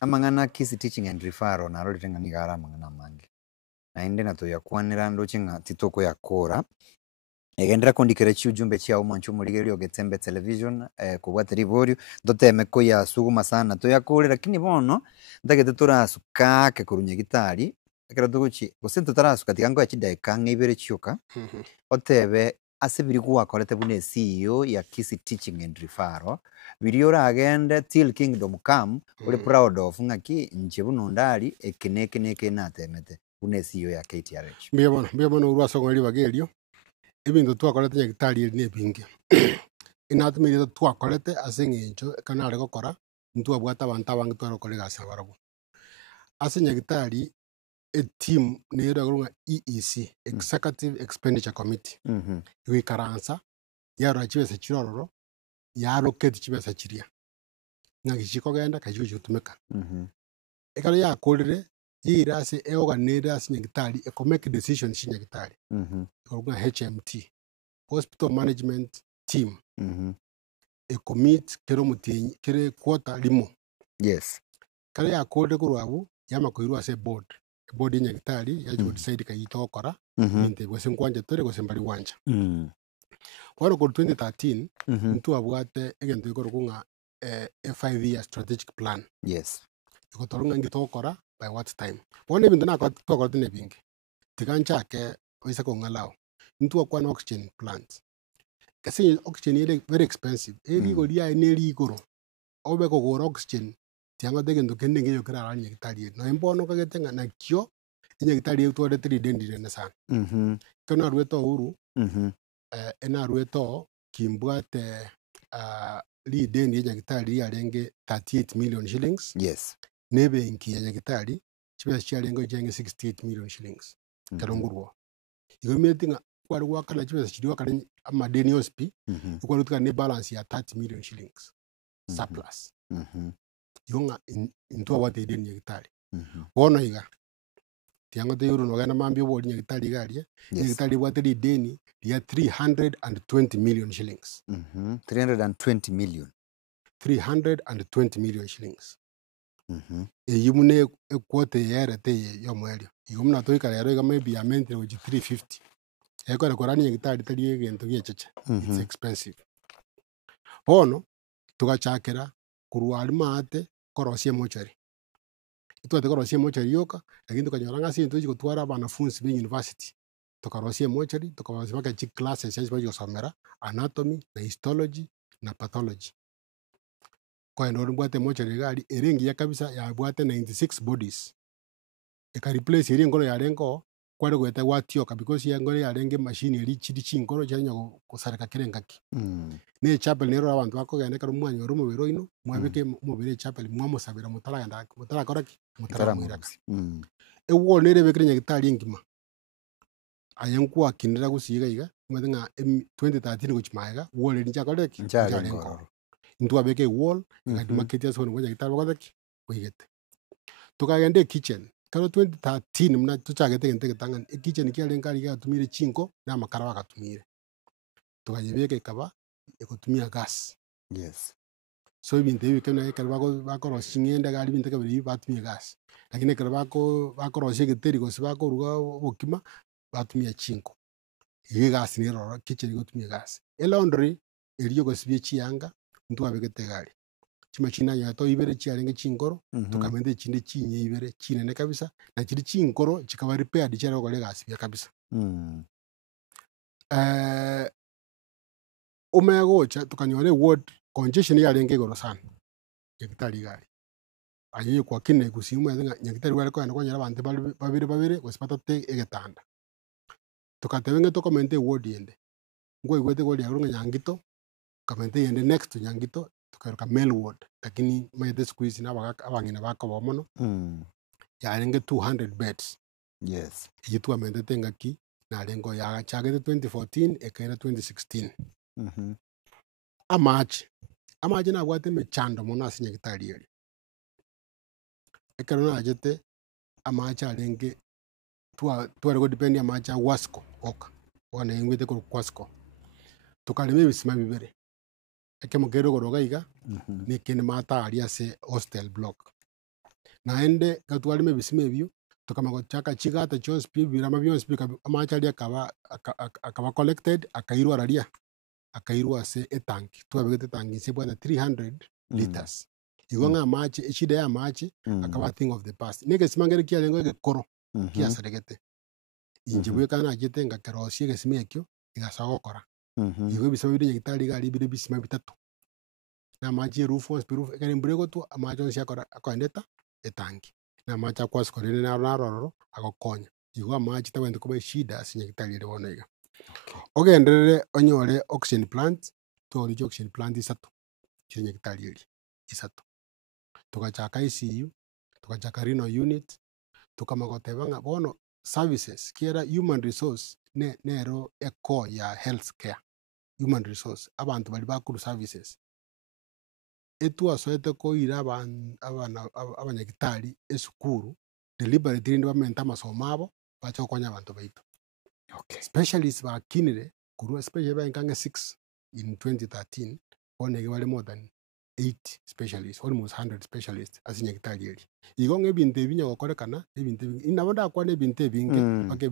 amang'ana kisi teaching and referral naro tenga nigara amang'ana mangi naende nato yakwanira ndo chinga titoko yakora egendera kondikere chiujumbe chia umanchu muligerio getembe television kubwata riborio ndoteme ko yasuguma sana to yakore lakini bono ndagete turasuka ke kurunye gitari ekera tuguchi gusente tarasuka tigango ya chidaika ng'ibere chioka otebe ase biri gwakorete bune CEO ya Kisi Teaching and Referral biri oragende till kingdom come uri proud of ng'aki nche buno ndari ekeneke natemete bune CEO ya KTRH mbia bono urwasong'ori bagerio ebinto twakorete nyagitari eri nebinge inatumire twakorete ase eng'encho ekanare gokora ntwabwata abanto abange twarokora egasi abarabo ase nyagitari team nero gorunga EEC Executive Expenditure Committee gwikaransa yaro chibesa chirororo yaro keti chibesa chiria ng'aki chikogenda kachigo chigotumeka ekaro yakorire yirase eoganere ase nyagitari ekomake decisions chinyagitari gorunga HMT Hospital Management Team ecommit kero mutinyi kere quarter limo yes kare yakorire korwabu yamakoirwa ase board nyagitari yacho decide kayito okora inte gwase nkwanje tore gwase mbali wanja wano ko 2013 ntu abwate egento ikoro kunga a 5-year strategic plan yes ikotorunga ngito okora by what time wone bintu na ko tine bingi tigancha ke oisa ko ngalao ntu akwana oxygen plant kasi oxygen ile very expensive eri golia eneri igoro obe ko gora oxygen tianga degendo kende ngeyo kira ani nyagitari no imbono kagetenga na kyo nyagitari yutware 3 dendire na sana kana rweto uru ena rweto kimbwate li dendi nyagitari yarenge 38 million shillings yes nebe inki nyagitari chibe chialengo jenge 68 million shillings karongurwo igometinga kwari wakana chibe chiriwa kare amadeni hospi kwari utuka ne balance ya 30 million shillings surplus yonga into wate deni nyagitari wono iga tianga te yuru nogana mambi wodi nyagitari garia nyagitari wate deni ya 320 million shillings 320 million 320 million shillings yimune ekwote yere te yomwerio yumna to ikara yaro maybe ya mente with 350 ekora korani nyagitari tari egento giecheche it's expensive bono tugachakera kurwari mate korosie mochari itwate korosie mochari yoka lakini tukanyora ngasi into gutwara abanafunzi be university tukarosie mochari tukabasibaka chi classes yaje baje gusomera anatomy na histology na pathology kwa ndo mbwate mochari gari erengi ya kabisa ya bwate 96 bodies eka replace eri ngoro ya rengo kware gweta watioka because ya ngoro ya renge machine eri chidi chingoro cyanya kusareka kirengaki ne chapel nero abantu bakogenda karo mwanyo rumo beroino mwabeke mubire chapel mwamusabira mutaraganda mutarakoraki mutaramwiraka ewo nere bekire nyagitari ngima ayenkwa kinira gusiga iga mwadenga 2013 guchimaiga wole njakoreki njarengo ntu abeke wall ngadimaketi aso ngo nyagitari bakotaki kuigete tukagende kitchen karo 2013 mna tuchagete gente tangana kitchen kialengari gatumire chinko na makara bagatumire tukayebeke kaba ekotumia gas yes so ibinte ibi kena ekara bako singenda gali binte kabiri batumia gas lakini ekara bako roshye geteri go sibako ruga bokima batumia chinko ibi gas ni roro kitchen gotumia gas laundry eriyo go sibye chianga ntu abegete gali chima china ya to ibere chiarenge chinkoro tukamende chinde chinye ibere chinene kabisa na chiri chinkoro chikaba repaired chero go gas bya kabisa omegocha tukanyore ward congestion yarenge goro sana nyagitari gari ayi kwa kine gusimu ya nyagitari wale kwa nyara bante babire gusipata te egetanda tukatebenge to komente ward yende ngo igwete ward ya runga nyangito kamente yende next to nyangito tukaruka mail ward lakini mayete squeeze na abangina bako bomono yarenge 200 beds yes yitu amente tengaki na rengo ya chagete 2014 ekaira 2016 amache na gwate mechando mona asinya gitari eri ekero na ajete amache arenge tuare go depend amache wasco oka wana ingwete ko wasco tukalime bisima bibere eke mugero goroga iga ni kene mata ari ase hostel block naende gatwarime bisima ebio tukamagochaka chigata chionsi pi birama bionsi amachari akaba collected akairwa raria akairwa ase etanki twabegete etanki nse bwana 300 liters igo ng'a amache eshida ya amache akaba thing of the past negesima ngere kiarengo egekoro kiaseregete inche bweka nachete ngakerosia egesima ekio igasa gokora igo ebisima bire nyagitari iga ari bire bisima bitatu na amache erufu onsi pi rufu ekere mbura egotwa amache onsi akoendeta etanki na amache akwasikorere narororo agokonya igo amache tabwente koba eshida ase nyagitari ere bono iga ogenderere onyore oxygen plant tworiche oxygen plant isato chire nyagitari eri isato tukachaka ICU tukachaka renal unit tukamagoteba ng'a bono services kiera human resource nero eko ya health care human resource abantu bari bakuru services etwasoete koira abanyagitari esukuru deliberate rinde bamenta amasomo abo bacha gokonya abanto baitu specialists bakinire kurwa especially bainkange 6 in 2013 bono ege bari more than 8 specialists almost 100 specialists ase nyagitari eri igo ng'a ebinto ebinya gokorekana ebinto ebinge nabo ndakwana ebinto ebinge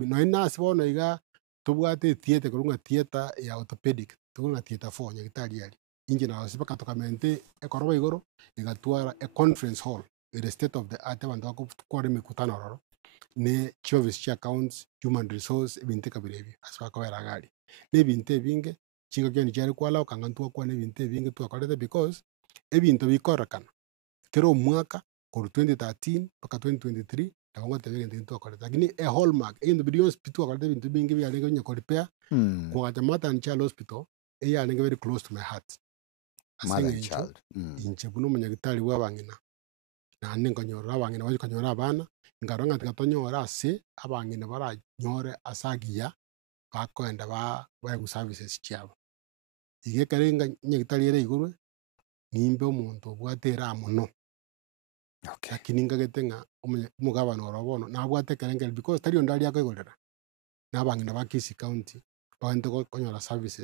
noe nase bono iga tobwate ethieta korwa ng'a theater ya orthopedic tobwate ng'a theater 4 nyagitari eri inche nagosibaka tukamente ekoroba igoro igatwara conference hall ere state of the art abanto bakokora emekutano ororo ne chief office chia accounts human resource ebinto ekabere ebio ase bakobera gari na ebinto ebinge chingo kiani chiare kwalaoka ng'a ntwakwana ebinto ebinge twakorete because ebinto bikorekana kero omwaka korwa 2013 mpaka 2023 nabo ngoteba egento ntwakorete lakini hallmark egento biri yonsi pi twakorete ebinto binge biarenge binya korepair kwagacha Mother and Child Hospital eyarenge very close to my heart Mother and Child inche buna omonyagitari bwa abang'ina naende nkonyorora abang'ina bagikonyora abana nkarora ng'a tiga tonyora ase abang'ina baranyore ase agiya bakoenda baegu services chiabo iga ekere nyagitari ere igurwe nimbe omonto obwate eraha mono lakini ngagete ng'a omogabana oro bono nabwate ekerengeri because tari onde aria akoigorera na abang'ina ba Kisii County bagente konyora services